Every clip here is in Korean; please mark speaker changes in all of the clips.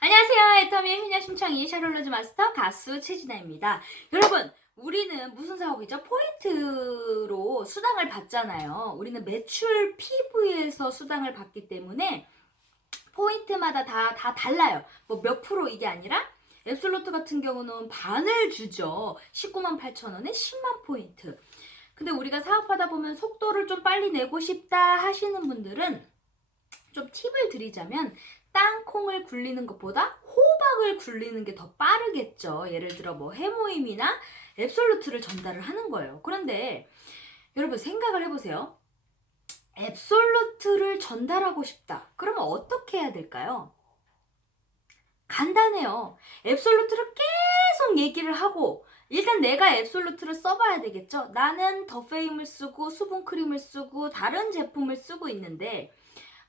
Speaker 1: 안녕하세요. 애터미의 효녀 심청이 샤롤로즈 마스터 가수 최진아입니다. 여러분, 우리는 무슨 사업이죠? 포인트로 수당을 받잖아요. 우리는 매출 PV에서 수당을 받기 때문에 포인트마다 다, 다 달라요. 뭐 몇 프로 이게 아니라 앱솔루트 같은 경우는 반을 주죠. 19만 8천 원에 10만 포인트. 근데 우리가 사업하다 보면 속도를 좀 빨리 내고 싶다 하시는 분들은 좀 팁을 드리자면 땅콩을 굴리는 것보다 호박을 굴리는 게 더 빠르겠죠. 예를 들어 뭐 해모임이나 앱솔루트를 전달을 하는 거예요. 그런데 여러분 생각을 해보세요. 앱솔루트를 전달하고 싶다. 그러면 어떻게 해야 될까요? 간단해요. 앱솔루트를 계속 얘기를 하고 일단 내가 앱솔루트를 써봐야 되겠죠. 나는 더 페임을 쓰고 수분 크림을 쓰고 다른 제품을 쓰고 있는데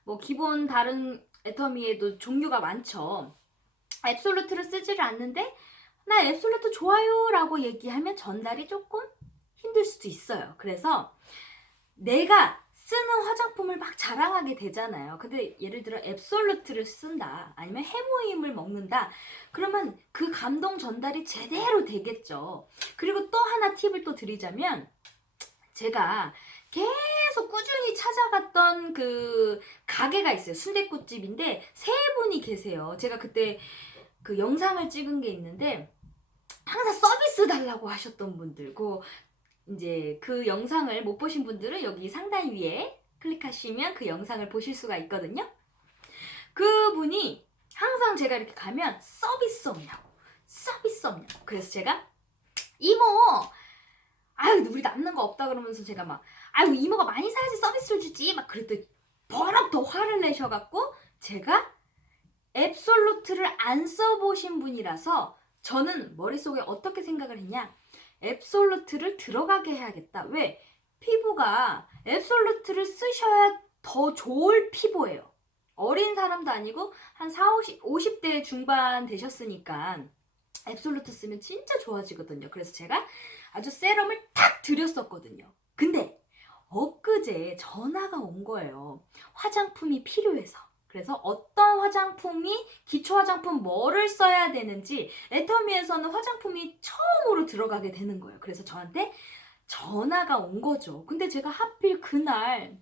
Speaker 1: 뭐 기본 다른 애터미에도 종류가 많죠. 앱솔루트를 쓰지를 않는데 나 앱솔루트 좋아요 라고 얘기하면 전달이 조금 힘들 수도 있어요. 그래서 내가 쓰는 화장품을 막 자랑하게 되잖아요. 근데 예를 들어 앱솔루트를 쓴다. 아니면 해모임을 먹는다. 그러면 그 감동 전달이 제대로 되겠죠. 그리고 또 하나 팁을 또 드리자면 제가 계속 꾸준히 찾아갔던 그 가게가 있어요. 순대국집인데 세 분이 계세요. 제가 그때 그 영상을 찍은 게 있는데 항상 서비스 달라고 하셨던 분들 고 이제 그 영상을 못 보신 분들은 여기 상단 위에 클릭하시면 그 영상을 보실 수가 있거든요. 그분이 항상 제가 이렇게 가면 서비스 없냐고 서비스 없냐고 그래서 제가 이모 아유 우리 남는 거 없다 그러면서 제가 막 아유 이모가 많이 사야지 서비스를 주지. 막 그랬더니 버럭 더 화를 내셔갖고 제가 앱솔루트를 안 써보신 분이라서 저는 머릿속에 어떻게 생각을 했냐? 앱솔루트를 들어가게 해야겠다. 왜? 피부가 앱솔루트를 쓰셔야 더 좋을 피부예요. 어린 사람도 아니고 한 4, 50, 50대 중반 되셨으니까 앱솔루트 쓰면 진짜 좋아지거든요. 그래서 제가 아주 세럼을 탁 드렸었거든요. 근데 엊그제 전화가 온 거예요. 화장품이 필요해서. 그래서 어떤 화장품이 기초 화장품 뭐를 써야 되는지 애터미에서는 화장품이 처음으로 들어가게 되는 거예요. 그래서 저한테 전화가 온 거죠. 근데 제가 하필 그날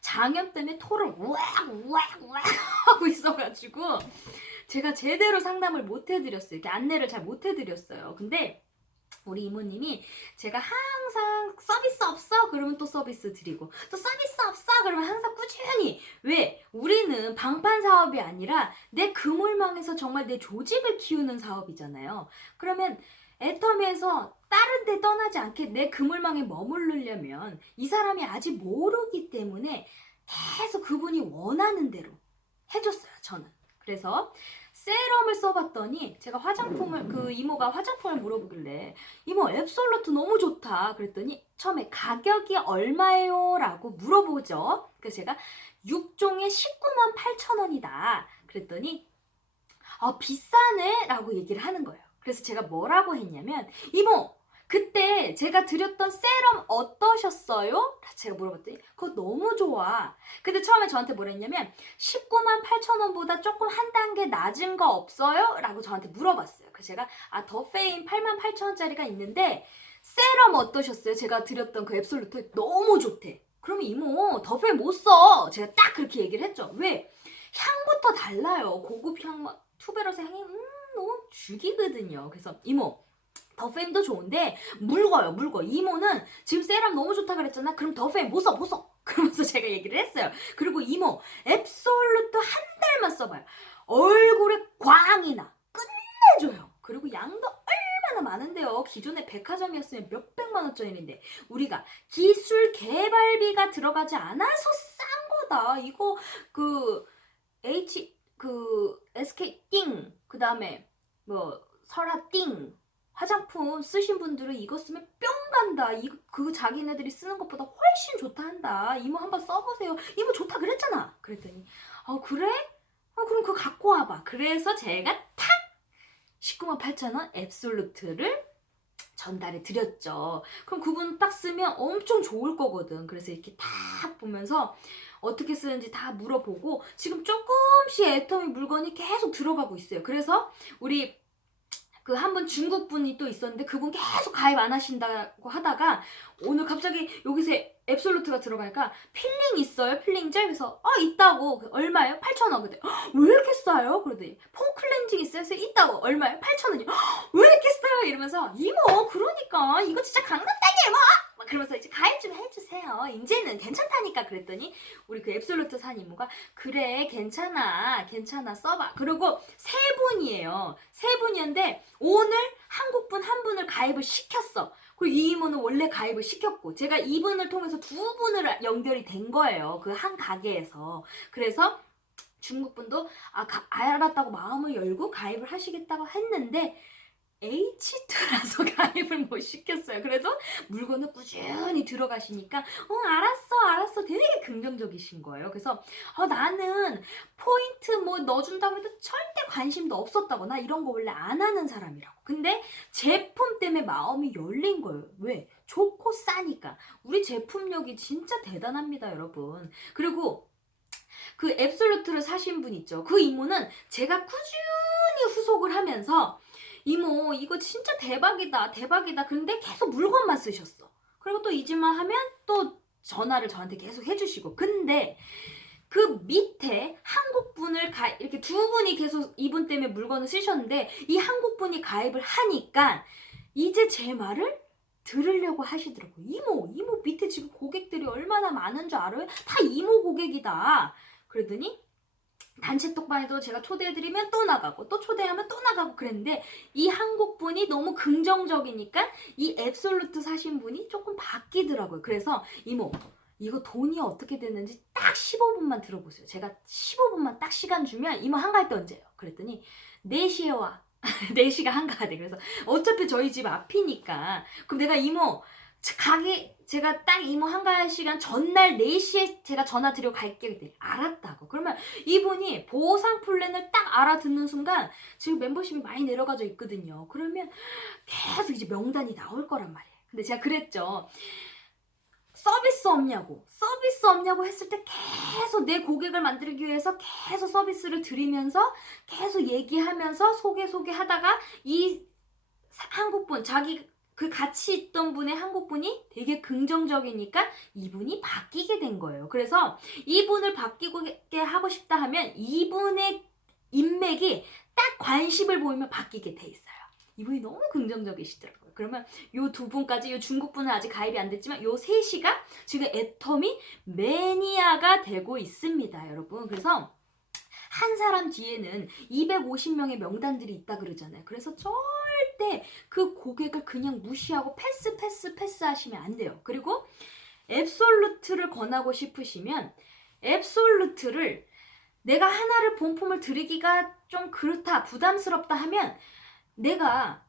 Speaker 1: 장염 때문에 토를 우악 우악 우악 하고 있어가지고 제가 제대로 상담을 못 해드렸어요. 이렇게 안내를 잘 못 해드렸어요. 근데 우리 이모님이 제가 항상 서비스 없어? 그러면 또 서비스 드리고 또 서비스 없어? 그러면 항상 꾸준히 왜? 우리는 방판 사업이 아니라 내 그물망에서 정말 내 조직을 키우는 사업이잖아요. 그러면 애터미에서 다른 데 떠나지 않게 내 그물망에 머무르려면 이 사람이 아직 모르기 때문에 계속 그분이 원하는 대로 해줬어요, 저는. 그래서 세럼을 써봤더니 제가 화장품을 그 이모가 화장품을 물어보길래 이모 앱솔루트 너무 좋다. 그랬더니 처음에 가격이 얼마예요? 라고 물어보죠. 그래서 제가 6종에 19만 8천 원이다. 그랬더니 아 비싸네? 라고 얘기를 하는 거예요. 그래서 제가 뭐라고 했냐면 이모 그때 제가 드렸던 세럼 어떠셨어요? 제가 물어봤더니 그거 너무 좋아 근데 처음에 저한테 뭐라 했냐면 19만 8천 원보다 조금 한 단계 낮은 거 없어요? 라고 저한테 물어봤어요. 그래서 제가 아 더 페인 8만 8천 원짜리가 있는데 세럼 어떠셨어요? 제가 드렸던 그 앱솔루트 너무 좋대. 그러면 이모 더페인 못 써. 제가 딱 그렇게 얘기를 했죠. 왜? 향부터 달라요. 고급 향 투베러스 향이 음 너무 죽이거든요. 그래서 이모 더페임도 좋은데 묽어요 묽어. 이모는 지금 세럼 너무 좋다 그랬잖아. 그럼 더페임 못써 못 써. 그러면서 제가 얘기를 했어요. 그리고 이모 앱솔루트 한 달만 써봐요. 얼굴에 광이 나 끝내줘요. 그리고 양도 얼마나 많은데요. 기존에 백화점이었으면 몇백만 원짜리인데 우리가 기술 개발비가 들어가지 않아서 싼 거다. 이거 그 H 그 SK 띵그 다음에 뭐 설아 띵 화장품 쓰신 분들은 이거 쓰면 뿅 간다. 이거 그 자기네들이 쓰는 것보다 훨씬 좋다 한다. 이모 한번 써보세요. 이모 좋다 그랬잖아. 그랬더니 어 그래? 어 그럼 그거 갖고 와봐. 그래서 제가 탁 19만 8천 원 앱솔루트를 전달해 드렸죠. 그럼 그분 딱 쓰면 엄청 좋을 거거든. 그래서 이렇게 딱 보면서 어떻게 쓰는지 다 물어보고 지금 조금씩 애터미 물건이 계속 들어가고 있어요. 그래서 우리 그 한 분 중국 분이 또 있었는데 그분 계속 가입 안 하신다고 하다가 오늘 갑자기 여기서 앱솔루트가 들어가니까 필링 있어요? 필링 젤? 그래서 아 있다고. 그 얼마예요? 8,000원. 근데 "헉, 왜 이렇게 싸요? 그러더니 폼 클렌징 있어요? 그래서 있다고. 얼마예요? 8,000원이 왜 이렇게 싸요? 이러면서 이모 그러니까 이거 진짜 강남단이에요 뭐막 그러면서 이제 가입 좀 해주세요. 이제는 괜찮다니까 그랬더니 우리 그 앱솔루트 산 이모가 그래 괜찮아 괜찮아 써봐. 그리고 세 분이에요. 세 분이었는데 오늘 한국 분 한 분을 가입을 시켰어. 그리고 이 이모는 원래 가입을 시켰고 제가 이분을 통해서 두 분을 연결이 된 거예요. 그 한 가게에서. 그래서 중국 분도 아 가- 알았다고 마음을 열고 가입을 하시겠다고 했는데 H2라서 가입을 못 시켰어요. 그래도 물건은 꾸준히 들어가시니까 어 알았어 알았어 되게 긍정적이신 거예요. 그래서 어 나는 포인트 뭐 넣어준다고 해도 절대 관심도 없었다고 나 이런 거 원래 안 하는 사람이라고. 근데 제품 때문에 마음이 열린 거예요. 왜? 좋고 싸니까. 우리 제품력이 진짜 대단합니다, 여러분. 그리고 그 앱솔루트를 사신 분 있죠. 그 이모는 제가 꾸준히 후속을 하면서 이모 이거 진짜 대박이다 대박이다 그런데 계속 물건만 쓰셨어. 그리고 또 잊을만 하면 또 전화를 저한테 계속 해주시고 근데 그 밑에 한국 분을 가 이렇게 두 분이 계속 이분 때문에 물건을 쓰셨는데 이 한국 분이 가입을 하니까 이제 제 말을 들으려고 하시더라고. 이모, 이모 밑에 지금 고객들이 얼마나 많은 줄 알아요? 다 이모 고객이다. 그러더니 단체 톡방에도 제가 초대해드리면 또 나가고 또 초대하면 또 나가고 그랬는데 이 한국 분이 너무 긍정적이니까 이 앱솔루트 사신 분이 조금 바뀌더라고요. 그래서 이모 이거 돈이 어떻게 됐는지 딱 15분만 들어보세요. 제가 15분만 딱 시간 주면 이모 한가할 때 언제예요? 그랬더니 4시에 와. 4시가 한가가 돼. 그래서 어차피 저희 집 앞이니까 그럼 내가 이모 자, 가게 제가 딱 이모 한가할 시간 전날 4시에 제가 전화 드리고 갈게요. 알았다고. 그러면 이분이 보상 플랜을 딱 알아듣는 순간 지금 멤버십이 많이 내려가져 있거든요. 그러면 계속 이제 명단이 나올 거란 말이에요. 근데 제가 그랬죠. 서비스 없냐고 서비스 없냐고 했을 때 계속 내 고객을 만들기 위해서 계속 서비스를 드리면서 계속 얘기하면서 소개 소개하다가 이 사- 한국분 자기 그 같이 있던 분의 한국 분이 되게 긍정적이니까 이분이 바뀌게 된 거예요. 그래서 이분을 바뀌게 하고 싶다 하면 이분의 인맥이 딱 관심을 보이면 바뀌게 돼 있어요. 이분이 너무 긍정적이시더라고요. 그러면 요 두 분까지 요 중국 분은 아직 가입이 안 됐지만 요 셋이가 지금 애텀이 매니아가 되고 있습니다, 여러분. 그래서 한 사람 뒤에는 250명의 명단들이 있다 그러잖아요. 그래서 절 대그 고객을 그냥 무시하고 패스 패스 패스 하시면 안 돼요. 그리고 앱솔루트를 권하고 싶으시면 앱솔루트를 내가 하나를 본품을 드리기가 좀 그렇다 부담스럽다 하면 내가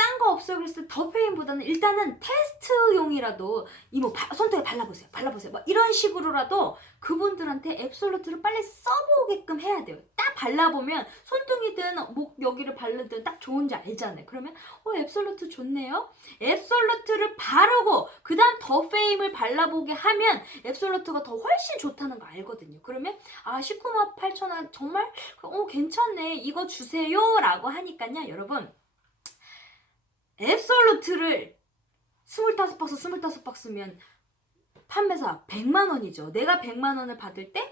Speaker 1: 싼 거 없어요. 그랬을 때 더페인보다는 일단은 테스트용이라도 이모 바- 손톱에 발라보세요. 발라보세요. 막 이런 식으로라도 그분들한테 앱솔루트를 빨리 써보게끔 해야 돼요. 딱 발라보면 손등이든 목 여기를 바르든 딱 좋은지 알잖아요. 그러면 어 앱솔루트 좋네요. 앱솔루트를 바르고 그 다음 더페임을 발라보게 하면 앱솔루트가 더 훨씬 좋다는 거 알거든요. 그러면 아 19만 8천 원 정말? 어 괜찮네. 이거 주세요 라고 하니까요 여러분 앱솔루트를 25박스 25박스면 판매사 100만 원이죠. 내가 100만 원을 받을 때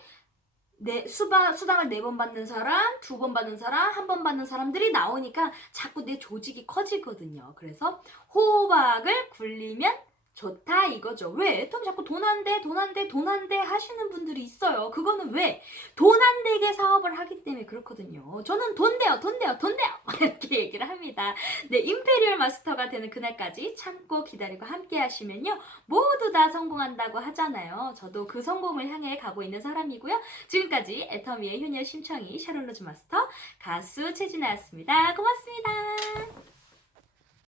Speaker 1: 내 수바, 수당을 네 번 받는 사람, 두 번 받는 사람, 한 번 받는 사람들이 나오니까 자꾸 내 조직이 커지거든요. 그래서 호박을 굴리면 좋다 이거죠. 왜? 애텀 자꾸 돈 안 돼, 돈 안 돼, 돈 안 돼 하시는 분들이 있어요. 그거는 왜? 돈 안 되게 사업을 하기 때문에 그렇거든요. 저는 돈 돼요, 돈 돼요, 돈 돼요! 이렇게 얘기를 합니다. 네, 임페리얼 마스터가 되는 그날까지 참고 기다리고 함께 하시면요. 모두 다 성공한다고 하잖아요. 저도 그 성공을 향해 가고 있는 사람이고요. 지금까지 애터미의 효녀 심청이 샤롤로즈 마스터 가수 최진아였습니다. 고맙습니다.